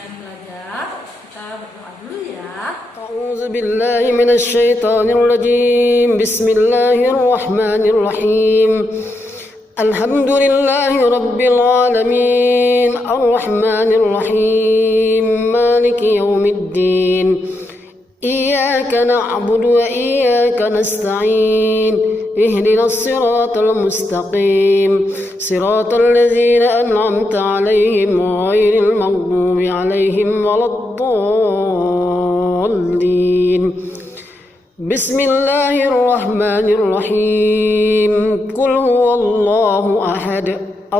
kalian belajar, kita berdoa dulu ya. أعوذ بالله من الشيطان الرجيم بسم الله الرحمن الرحيم الحمد لله رب العالمين الرحمن الرحيم مالك يوم الدين إياك نعبد وإياك نستعين اهدنا الصراط المستقيم صراط الذين أنعمت عليهم غير المغضوب عليهم ولا الضالين بسم الله الرحمن الرحيم قل هو الله أحد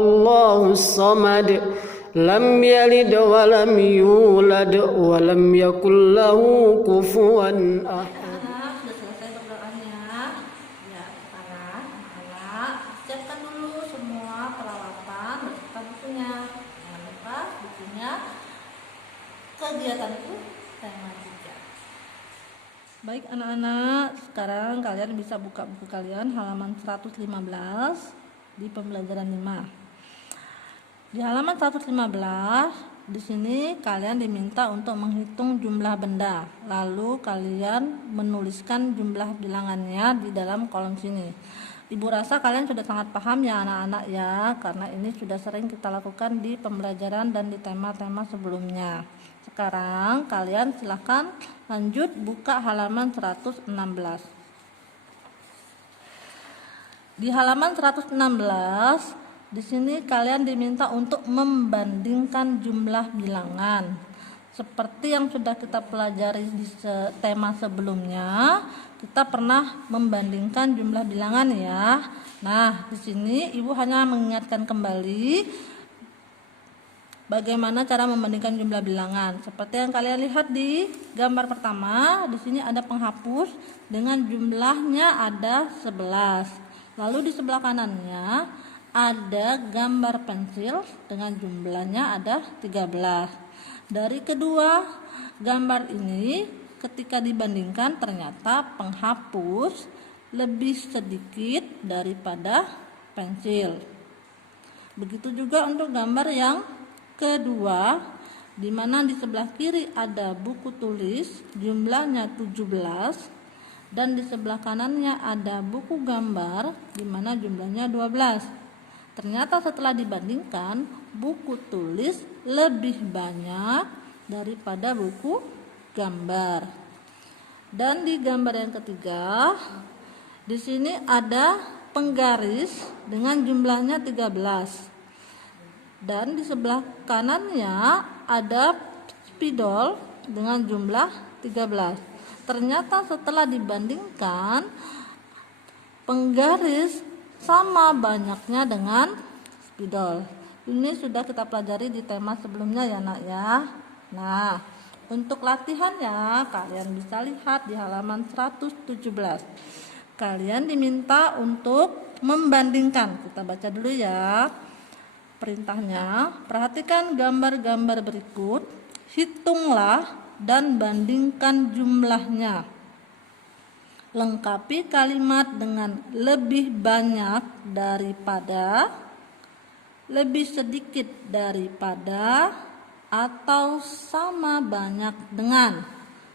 الله الصمد لم يلد ولم يولد ولم يكن له كفوا أحد. Anak, sudah selesai berdoanya. Ya, sekarang anak siapkan dulu semua peralatan beserta bukunya. Jangan lupa bukunya kegiatanku tema 3. Baik anak-anak, sekarang kalian bisa buka buku kalian halaman 115 di pembelajaran 5. Di halaman 115, di sini kalian diminta untuk menghitung jumlah benda. Lalu kalian menuliskan jumlah bilangannya di dalam kolom sini. Ibu rasa kalian sudah sangat paham ya anak-anak ya, karena ini sudah sering kita lakukan di pembelajaran dan di tema-tema sebelumnya. Sekarang kalian silahkan lanjut buka halaman 116. Di halaman 116, di sini kalian diminta untuk membandingkan jumlah bilangan. Seperti yang sudah kita pelajari di tema sebelumnya, kita pernah membandingkan jumlah bilangan ya. Nah, di sini Ibu hanya mengingatkan kembali bagaimana cara membandingkan jumlah bilangan. Seperti yang kalian lihat di gambar pertama, di sini ada penghapus dengan jumlahnya ada 11. Lalu di sebelah kanannya ada gambar pensil dengan jumlahnya ada 13. Dari kedua gambar ini ketika dibandingkan ternyata penghapus lebih sedikit daripada pensil. Begitu juga untuk gambar yang kedua, di mana di sebelah kiri ada buku tulis jumlahnya 17 dan di sebelah kanannya ada buku gambar di mana jumlahnya 12. Ternyata setelah dibandingkan, buku tulis lebih banyak daripada buku gambar. Dan di gambar yang ketiga, di sini ada penggaris dengan jumlahnya 13. Dan di sebelah kanannya ada spidol dengan jumlah 13. Ternyata setelah dibandingkan, penggaris sama banyaknya dengan spidol. Ini sudah kita pelajari di tema sebelumnya ya nak ya. Nah, untuk latihannya kalian bisa lihat di halaman 117. Kalian diminta untuk membandingkan. Kita baca dulu ya perintahnya. Perhatikan gambar-gambar berikut, hitunglah dan bandingkan jumlahnya. Lengkapi kalimat dengan lebih banyak daripada, lebih sedikit daripada, atau sama banyak dengan.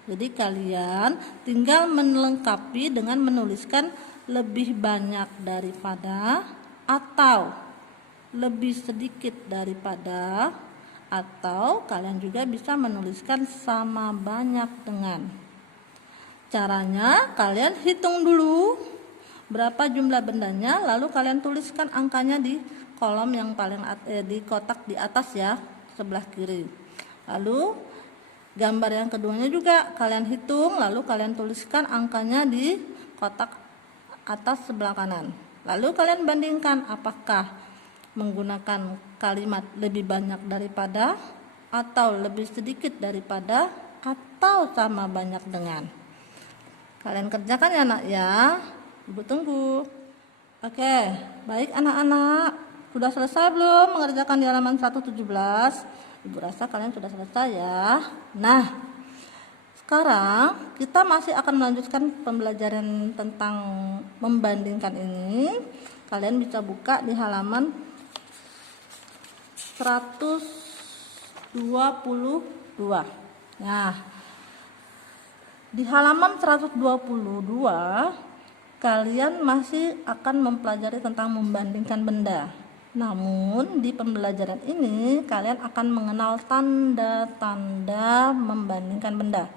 Jadi kalian tinggal melengkapi dengan menuliskan lebih banyak daripada, atau lebih sedikit daripada, atau kalian juga bisa menuliskan sama banyak dengan. Caranya kalian hitung dulu berapa jumlah bendanya, lalu kalian tuliskan angkanya di kolom yang paling di kotak di atas ya, sebelah kiri. Lalu gambar yang keduanya juga kalian hitung, lalu kalian tuliskan angkanya di kotak atas sebelah kanan. Lalu kalian bandingkan apakah menggunakan kalimat lebih banyak daripada, atau lebih sedikit daripada, atau sama banyak dengan. Kalian kerjakan ya nak ya. Ibu tunggu. Oke, baik anak-anak. Sudah selesai belum mengerjakan di halaman 117? Ibu rasa kalian sudah selesai ya. Nah, sekarang kita masih akan melanjutkan pembelajaran tentang membandingkan ini. Kalian bisa buka di halaman 118. Nah, di halaman 122 kalian masih akan mempelajari tentang membandingkan benda. Namun di pembelajaran ini kalian akan mengenal tanda-tanda membandingkan benda.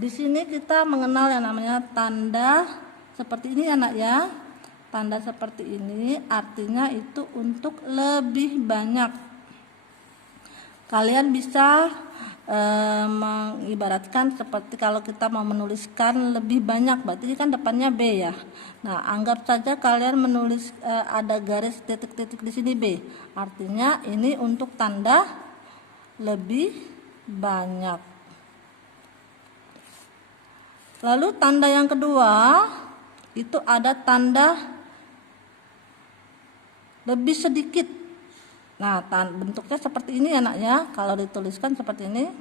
Di sini kita mengenal yang namanya tanda seperti ini anak ya. Tanda seperti ini artinya itu untuk lebih banyak. Kalian bisa mengibaratkan seperti kalau kita mau menuliskan lebih banyak, berarti kan depannya B ya. Nah, anggap saja kalian menulis ada garis titik-titik di sini B. Artinya ini untuk tanda lebih banyak. Lalu tanda yang kedua itu ada tanda lebih sedikit. Nah, bentuknya seperti ini anak ya. Kalau dituliskan seperti ini.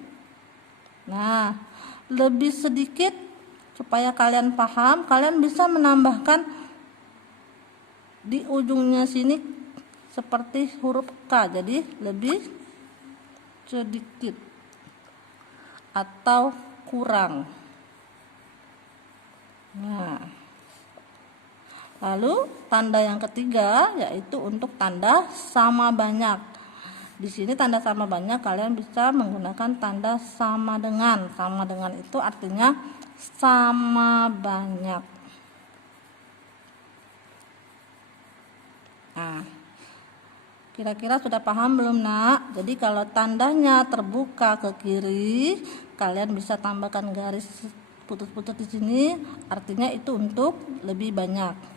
Nah, lebih sedikit supaya kalian paham, kalian bisa menambahkan di ujungnya sini seperti huruf K. Jadi lebih sedikit atau kurang. Nah, lalu tanda yang ketiga yaitu untuk tanda sama banyak. Di sini tanda sama banyak kalian bisa menggunakan tanda sama dengan. Sama dengan itu artinya sama banyak. Nah, kira-kira sudah paham belum nak? Jadi kalau tandanya terbuka ke kiri, kalian bisa tambahkan garis putus-putus di sini, artinya itu untuk lebih banyak.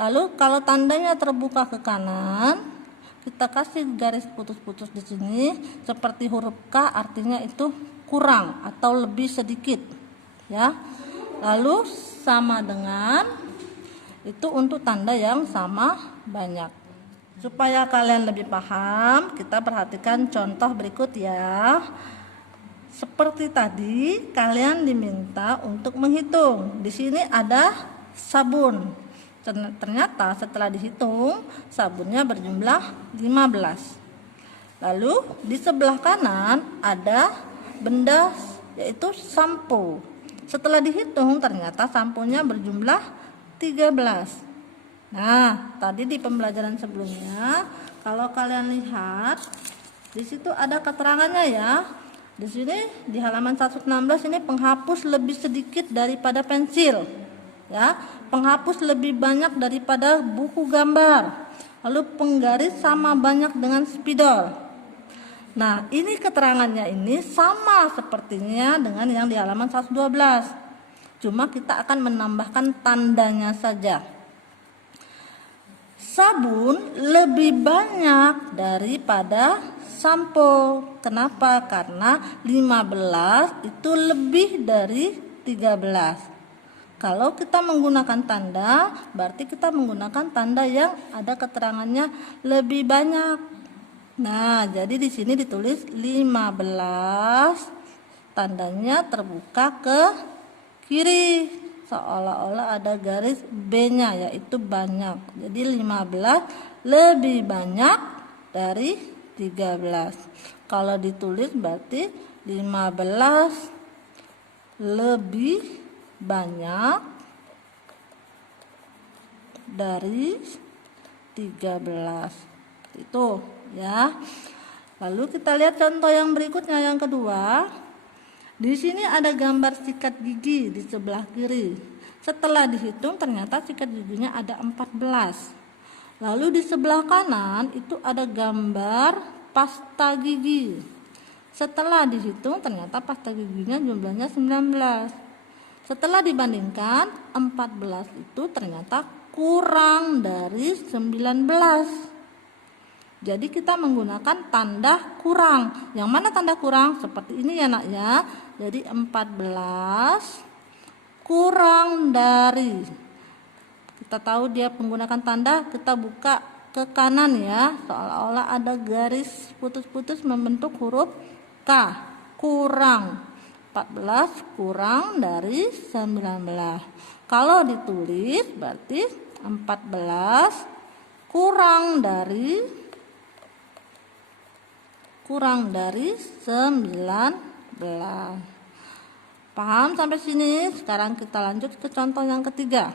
Lalu kalau tandanya terbuka ke kanan, kita kasih garis putus-putus di sini seperti huruf K, artinya itu kurang atau lebih sedikit ya. Lalu sama dengan itu untuk tanda yang sama banyak. Supaya kalian lebih paham, kita perhatikan contoh berikut ya. Seperti tadi kalian diminta untuk menghitung. Di sini ada sabun. Ternyata setelah dihitung sabunnya berjumlah 15. Lalu di sebelah kanan ada benda yaitu sampo. Setelah dihitung ternyata samponya berjumlah 13. Nah, tadi di pembelajaran sebelumnya kalau kalian lihat di situ ada keterangannya ya. Di sini di halaman 116 ini penghapus lebih sedikit daripada pensil. Ya, penghapus lebih banyak daripada buku gambar. Lalu penggaris sama banyak dengan spidol. Nah, ini keterangannya ini sama sepertinya dengan yang di halaman 112. Cuma kita akan menambahkan tandanya saja. Sabun lebih banyak daripada sampo. Kenapa? Karena 15 itu lebih dari 13. Kalau kita menggunakan tanda, berarti kita menggunakan tanda yang ada keterangannya lebih banyak. Nah, jadi di sini ditulis 15, tandanya terbuka ke kiri, seolah-olah ada garis B-nya yaitu banyak. Jadi 15 lebih banyak dari 13. Kalau ditulis berarti 15 lebih banyak dari 13. Itu ya. Lalu kita lihat contoh yang berikutnya yang kedua. Di sini ada gambar sikat gigi di sebelah kiri. Setelah dihitung ternyata sikat giginya ada 14. Lalu di sebelah kanan itu ada gambar pasta gigi. Setelah dihitung ternyata pasta giginya jumlahnya 19. Setelah dibandingkan 14 itu ternyata kurang dari 19. Jadi kita menggunakan tanda kurang. Yang mana tanda kurang? Seperti ini ya nak ya. Jadi 14 kurang dari. Kita tahu dia menggunakan tanda, kita buka ke kanan ya. Seolah-olah ada garis putus-putus membentuk huruf K. Kurang. 14 kurang dari 19. Kalau ditulis berarti 14 kurang dari kurang dari 19. Paham sampai sini? Sekarang kita lanjut ke contoh yang ketiga.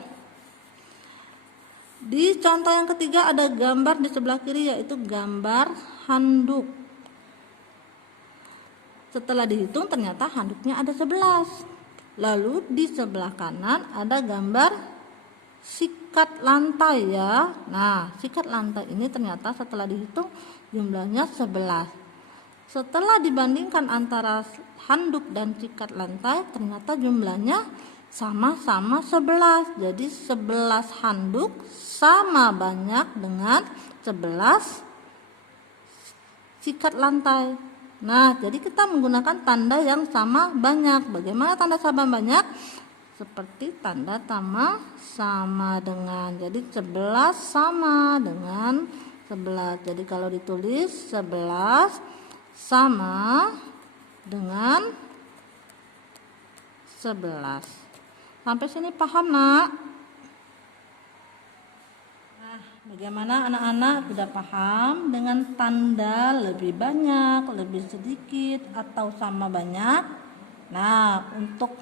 Di contoh yang ketiga ada gambar di sebelah kiri, yaitu gambar handuk. Setelah dihitung ternyata handuknya ada 11. Lalu di sebelah kanan ada gambar sikat lantai ya. Nah, sikat lantai ini ternyata setelah dihitung jumlahnya 11. Setelah dibandingkan antara handuk dan sikat lantai, ternyata jumlahnya sama-sama 11. Jadi 11 handuk sama banyak dengan 11 sikat lantai. Nah, jadi kita menggunakan tanda yang sama banyak. Bagaimana tanda sama banyak? Seperti tanda sama dengan. Jadi 11 sama dengan 11. Jadi kalau ditulis 11 sama dengan 11. Sampai sini paham, Nak? Nah, bagaimana anak-anak sudah paham dengan tanda lebih banyak, lebih sedikit, atau sama banyak? Nah, untuk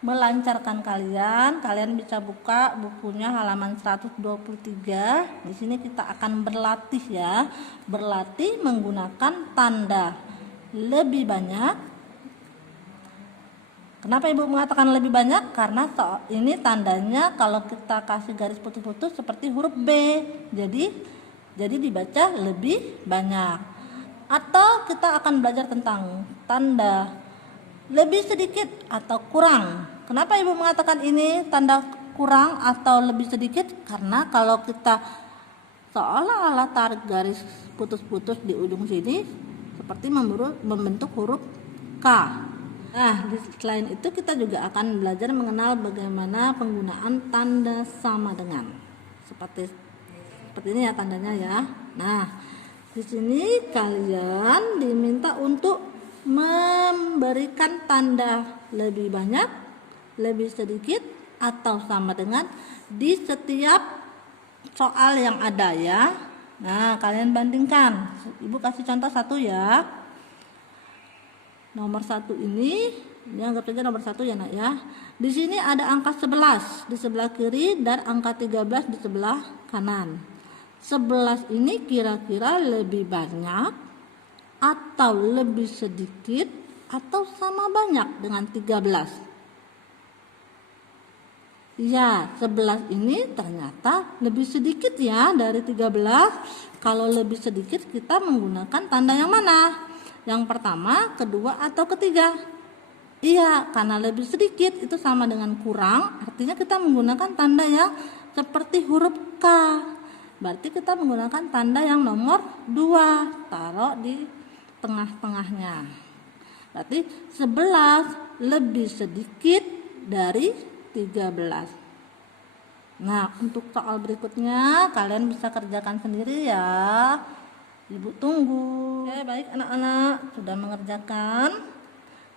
melancarkan kalian bisa buka bukunya halaman 123. Di sini kita akan berlatih ya. Berlatih menggunakan tanda lebih banyak. Kenapa Ibu mengatakan lebih banyak? Karena ini tandanya kalau kita kasih garis putus-putus seperti huruf B. Jadi dibaca lebih banyak. Atau kita akan belajar tentang tanda lebih sedikit atau kurang. Kenapa Ibu mengatakan ini tanda kurang atau lebih sedikit? Karena kalau kita seolah-olah tarik garis putus-putus di ujung sini seperti membentuk huruf K. Nah, selain itu kita juga akan belajar mengenal bagaimana penggunaan tanda sama dengan. Seperti ini ya tandanya ya. Nah, di sini kalian diminta untuk memberikan tanda lebih banyak, lebih sedikit, atau sama dengan di setiap soal yang ada ya. Nah, kalian bandingkan. Ibu kasih contoh satu ya. Nomor 1 ini anggap saja nomor 1 ya, Nak ya. Di sini ada angka 11 di sebelah kiri dan angka 13 di sebelah kanan. 11 ini kira-kira lebih banyak atau lebih sedikit atau sama banyak dengan 13? Ya, 11 ini ternyata lebih sedikit ya dari 13. Kalau lebih sedikit kita menggunakan tanda yang mana? Yang pertama, kedua, atau ketiga? Iya, karena lebih sedikit itu sama dengan kurang, artinya kita menggunakan tanda yang seperti huruf K. Berarti kita menggunakan tanda yang nomor 2, taruh di tengah-tengahnya. Berarti 11 lebih sedikit dari 13. Nah, untuk soal berikutnya kalian bisa kerjakan sendiri ya. Ibu tunggu. Oke, baik anak-anak, sudah mengerjakan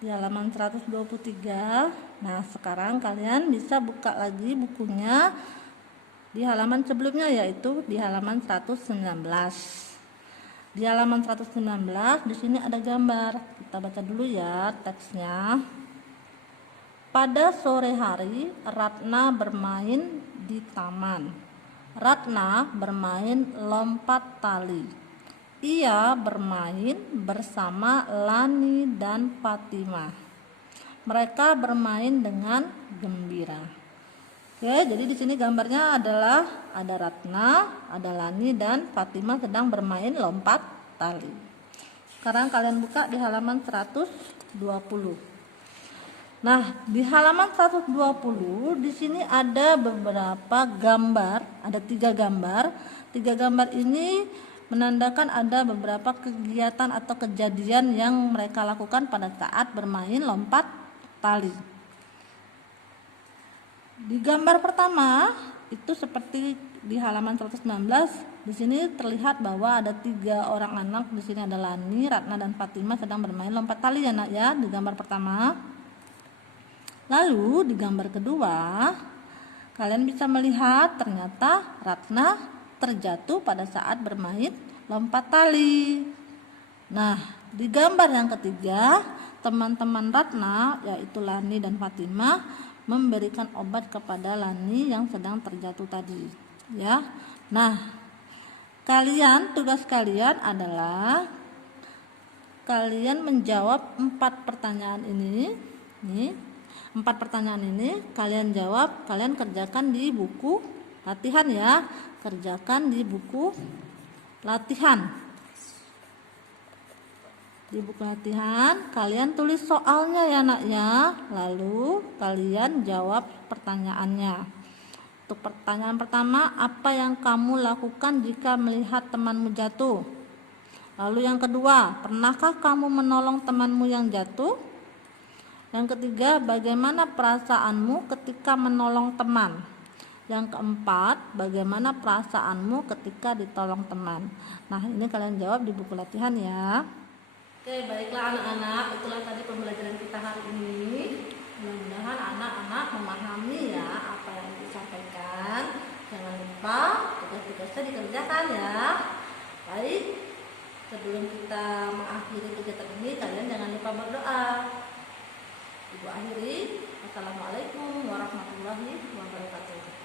di halaman 123. Nah, sekarang kalian bisa buka lagi bukunya di halaman sebelumnya, yaitu di halaman 119. Di halaman 119 di sini ada gambar. Kita baca dulu ya teksnya. Pada sore hari, Ratna bermain di taman. Ratna bermain lompat tali. Ia bermain bersama Lani dan Fatimah. Mereka bermain dengan gembira. Oke, jadi di sini gambarnya adalah ada Ratna, ada Lani dan Fatimah sedang bermain lompat tali. Sekarang kalian buka di halaman 120. Nah, di halaman 120 di sini ada beberapa gambar, ada 3 gambar. 3 gambar ini menandakan ada beberapa kegiatan atau kejadian yang mereka lakukan pada saat bermain lompat tali. Di gambar pertama itu seperti di halaman 119, di sini terlihat bahwa ada 3 orang anak. Di sini ada Lani, Ratna dan Fatimah sedang bermain lompat tali ya, Nak ya, di gambar pertama. Lalu di gambar kedua kalian bisa melihat ternyata Ratna terjatuh pada saat bermain lompat tali. Nah, di gambar yang ketiga, teman-teman Ratna, yaitu Lani dan Fatimah, memberikan obat kepada Lani yang sedang terjatuh tadi. Ya, nah, tugas kalian adalah kalian menjawab 4 pertanyaan ini. Nih, 4 pertanyaan ini kalian jawab, kalian kerjakan di buku latihan ya, kerjakan di buku latihan. Di buku latihan kalian tulis soalnya ya nak ya, lalu kalian jawab pertanyaannya. Untuk pertanyaan pertama, apa yang kamu lakukan jika melihat temanmu jatuh? Lalu yang kedua, pernahkah kamu menolong temanmu yang jatuh? Yang ketiga, bagaimana perasaanmu ketika menolong teman? Yang keempat, bagaimana perasaanmu ketika ditolong teman? Nah, ini kalian jawab di buku latihan ya. Oke, baiklah anak-anak, itulah tadi pembelajaran kita hari ini. Mudah-mudahan anak-anak memahami ya apa yang disampaikan. Jangan lupa tugas-tugasnya dikerjakan ya. Baik, sebelum kita mengakhiri kegiatan ini, kalian jangan lupa berdoa. Ibu akhiri, Assalamualaikum warahmatullahi wabarakatuh.